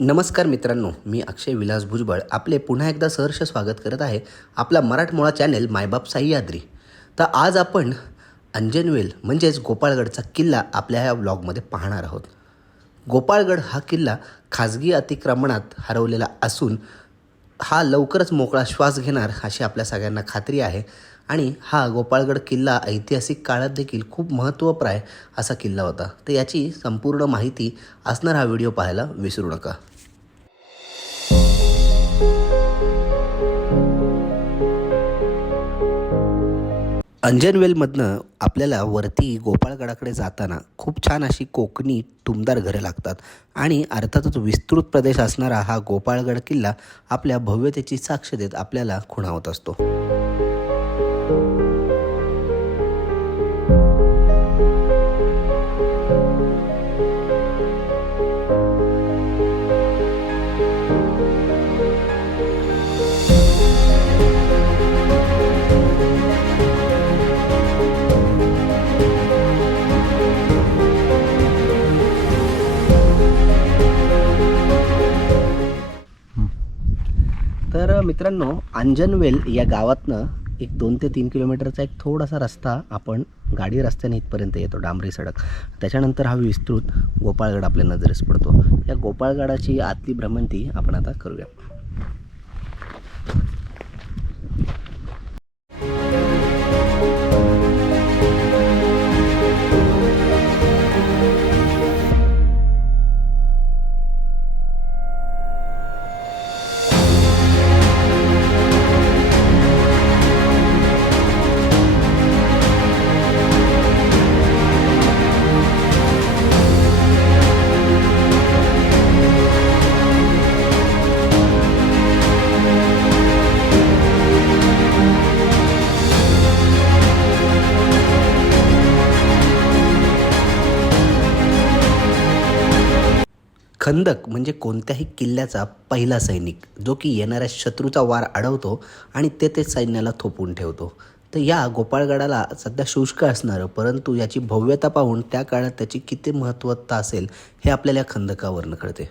नमस्कार मित्रांनो, मी अक्षय विलास भुजबळ आपले पुन्हा एकदा सहर्ष स्वागत करत आहे आपला मराठमोळा चॅनेल मायबाप सह्याद्री. तर आज आपण अंजनवेल म्हणजेच गोपाळगडचा किल्ला आपल्या ह्या व्लॉगमध्ये पाहणार आहोत. गोपाळगड हा किल्ला खाजगी अतिक्रमणात हरवलेला असून हा लवकरच मोकळा श्वास घेणार अशी आपल्या सगळ्यांना खात्री आहे. आणि हा गोपाळगड किल्ला ऐतिहासिक काळात देखील खूप महत्त्वपूर्ण असा किल्ला होता. तर याची संपूर्ण माहिती असणार हा व्हिडिओ पाहायला विसरू नका. अंजनवेलमधनं आपल्याला वरती गोपाळगडाकडे जाताना खूप छान अशी कोकणी टुमदार घरे लागतात आणि अर्थातच विस्तृत प्रदेश असणारा हा गोपाळगड किल्ला आपल्या भव्यतेची साक्ष देत आपल्याला खुणावत असतो. तर मित्रांनो, अंजनवेल या गावातनं एक 2 ते 3 किलोमीटरचा एक थोडासा रस्ता आपण गाडी रस्त्याने इथपर्यंत येतो, डांबरी सडक. त्याच्यानंतर हा विस्तृत गोपाळगड आपल्या नजरेस पडतो. या गोपाळगडाची आतली भ्रमंती आपण आता करूया. खंदक म्हणजे कोणत्याही किल्ल्याचा पहिला सैनिक, जो की येणाऱ्या शत्रूचा वार अडवतो आणि ते सैन्याला थोपवून ठेवतो. तर या गोपाळगडाला सध्या शुष्क असणारं, परंतु याची भव्यता पाहून त्या काळात त्याची किती महत्त्वता असेल हे आपल्याला या खंदकावरनं कळते.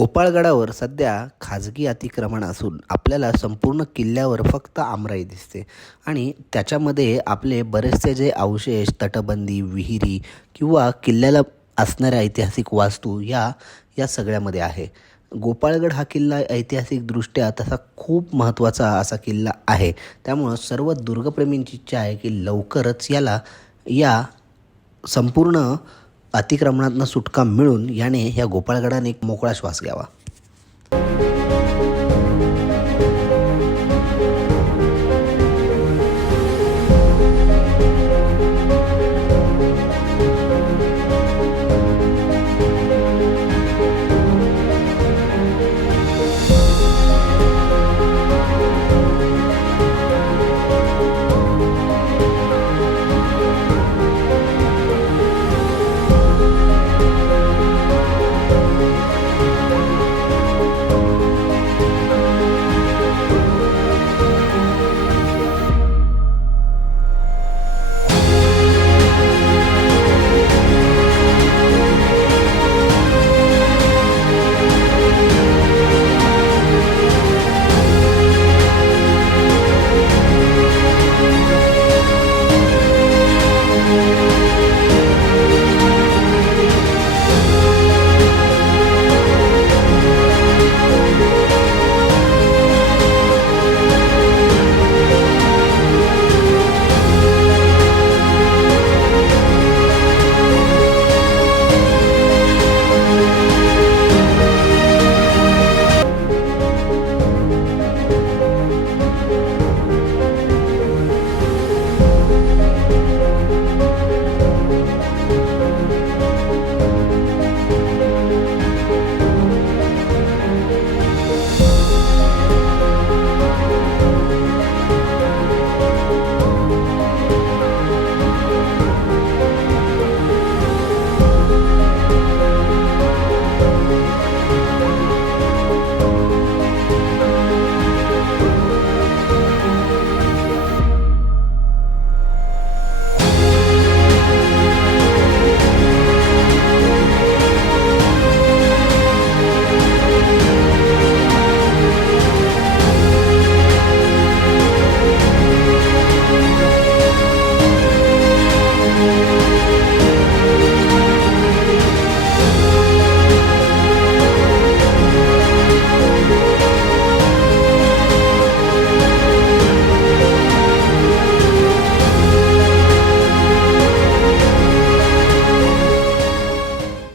गोपाळगडावर सध्या खाजगी अतिक्रमण असून आपल्याला संपूर्ण किल्ल्यावर फक्त आमराई दिसते आणि त्याच्यामध्ये आपले बरेचसे जे अवशेष, तटबंदी, विहिरी किंवा किल्ल्याला असणाऱ्या ऐतिहासिक वास्तू या सगळ्यामध्ये आहे. गोपाळगड हा किल्ला ऐतिहासिकदृष्ट्या तसा खूप महत्त्वाचा असा किल्ला आहे. त्यामुळं सर्व दुर्गप्रेमींची इच्छा आहे की लवकरच या संपूर्ण अतिक्रमणातनं सुटका मिळून याने ह्या गोपाळगडाने एक मोकळा श्वास घ्यावा.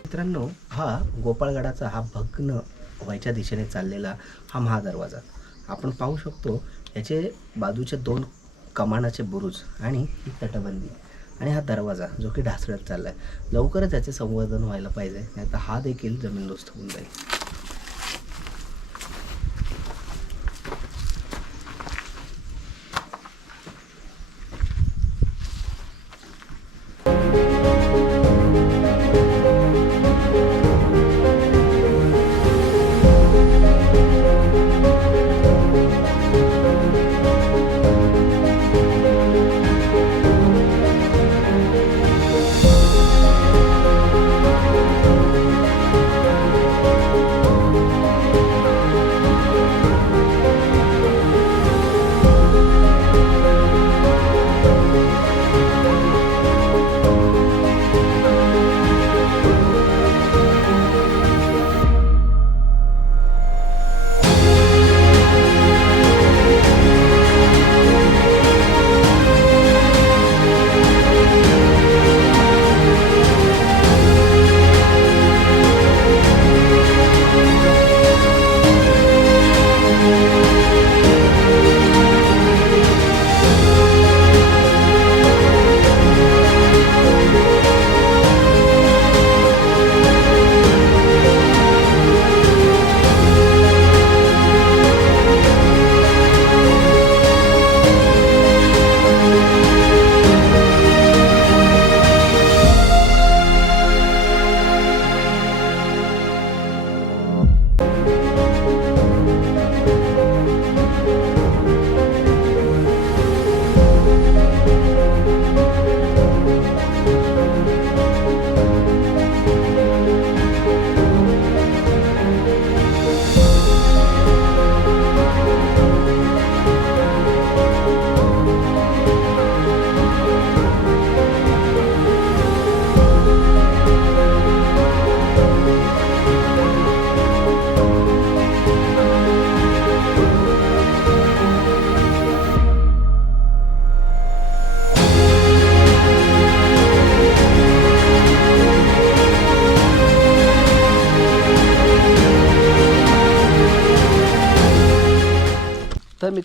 मित्रांनो, हा गोपाळगडाचा हा भग्न व्हायच्या दिशेने चाललेला हा महादरवाजा आपण पाहू शकतो. याचे बाजूचे 2 कमानाचे बुरुज आणि ही तटबंदी आणि हा दरवाजा जो की ढासळत चालला आहे. लवकरच याचे संवर्धन व्हायला पाहिजे, नाही तर हा देखील जमीनदोस्त होऊन जाईल.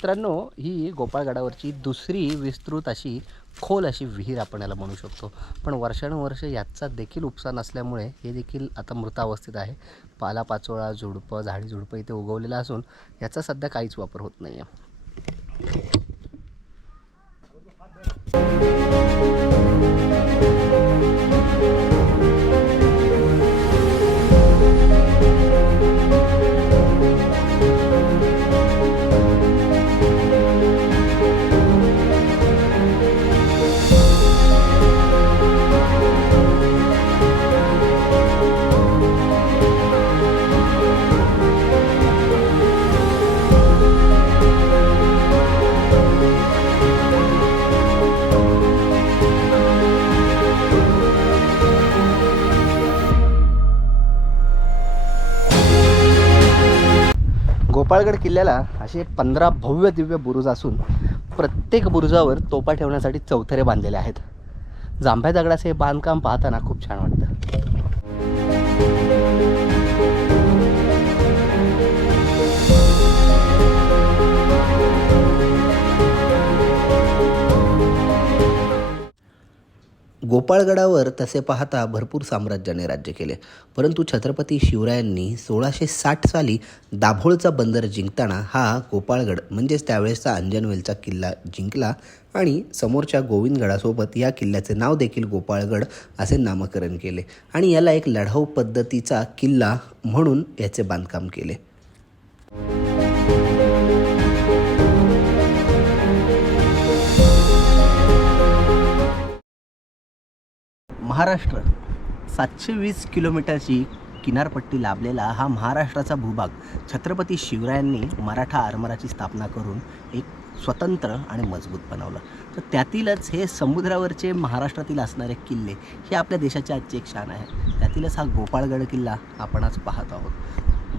मित्रांनो, ही गोपाळगडावरची दुसरी विस्तृत अशी खोल अशी विहीर आपण याला म्हणू शकतो. पण वर्षानुवर्ष याचा देखील उपसा नसल्यामुळे हे देखील आता मृतावस्थेत आहे. पालापाचोळा, झुडपं, झाडी झुडपं इथे उगवलेलं असून याचा सध्या काहीच वापर होत नाही आहे. गोपाळगड किल्ल्याला असे 15 भव्य दिव्य बुरुज असून प्रत्येक बुरुजावर तोफा ठेवण्यासाठी चौथरे बांधलेले आहेत. जांभ्या दगडाचे हे बांधकाम पाहताना खूप छान वाटतं. गोपाळगडावर तसे पाहता भरपूर साम्राज्याने राज्य केले, परंतु छत्रपती शिवरायांनी 1660 साली दाभोळचा बंदर जिंकताना हा गोपाळगड म्हणजेच त्यावेळेसचा अंजनवेलचा किल्ला जिंकला आणि समोरच्या गोविंदगडासोबत या किल्ल्याचे नाव देखील गोपाळगड असे नामकरण केले आणि याला एक लढाऊ पद्धतीचा किल्ला म्हणून याचे बांधकाम केले. महाराष्ट्र 720 किलोमीटरची किनारपट्टी लाभलेला हा महाराष्ट्राचा भूभाग छत्रपती शिवरायांनी मराठा आरमाराची स्थापना करून एक स्वतंत्र आणि मजबूत बनवलं. तर त्यातीलच हे समुद्रावरचे महाराष्ट्रातील असणारे किल्ले हे आपल्या देशाची आजची एक शान आहे. त्यातीलच हा गोपाळगड किल्ला आपण आज पाहत आहोत.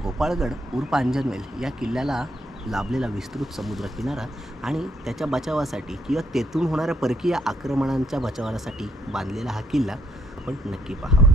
गोपाळगड उर्फ अंजनवेल या किल्ल्याला लाभलेला विस्तृत समुद्र किनारा आणि त्याच्या बचावासाठी किंवा तेथून होणाऱ्या परकीय आक्रमणांच्या बचावासाठी बांधलेला हा किल्ला आपण नक्की पाहावा.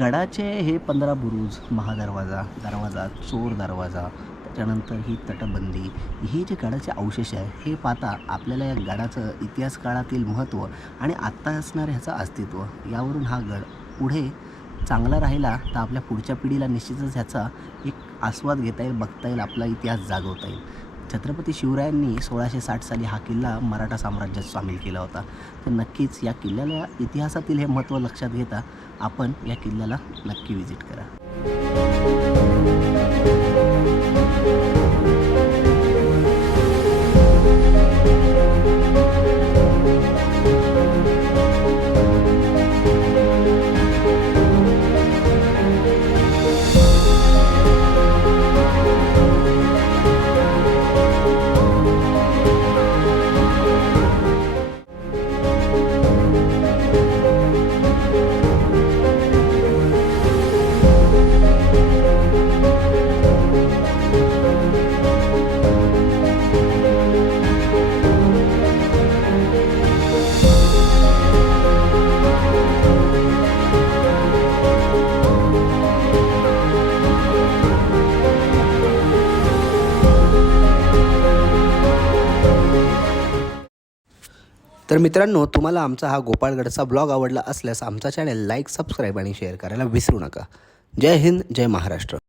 गडाचे हे 15 बुरुज, महादरवाजा, दरवाजा, चोर दरवाजा, त्याच्यानंतर ही तटबंदी, ही जे गडाचे अवशेष आहे हे पाहता आपल्याला या गडाचं इतिहास काळातील महत्त्व आणि आत्ता असणारे ह्याचं अस्तित्व यावरून हा गड पुढे चांगला राहिला तर आपल्या पुढच्या पिढीला निश्चितच ह्याचा एक आस्वाद घेता येईल, बघता येईल, आपला इतिहास जागवता येईल. छत्रपती शिवरायांनी 1660 साली हा किल्ला मराठा साम्राज्यात सामील केला होता. तर नक्कीच या किल्ल्याला इतिहासातील हे महत्त्व लक्षात घेता आपण या किल्ल्याला नक्की व्हिजिट करा. तर मित्रांनो, तुम्हाला आमचा हा गोपाळगडचा ब्लॉग आवडला असल्यास आमचा चॅनल लाईक, सबस्क्राईब आणि शेअर करायला विसरू नका. जय हिंद, जय महाराष्ट्र.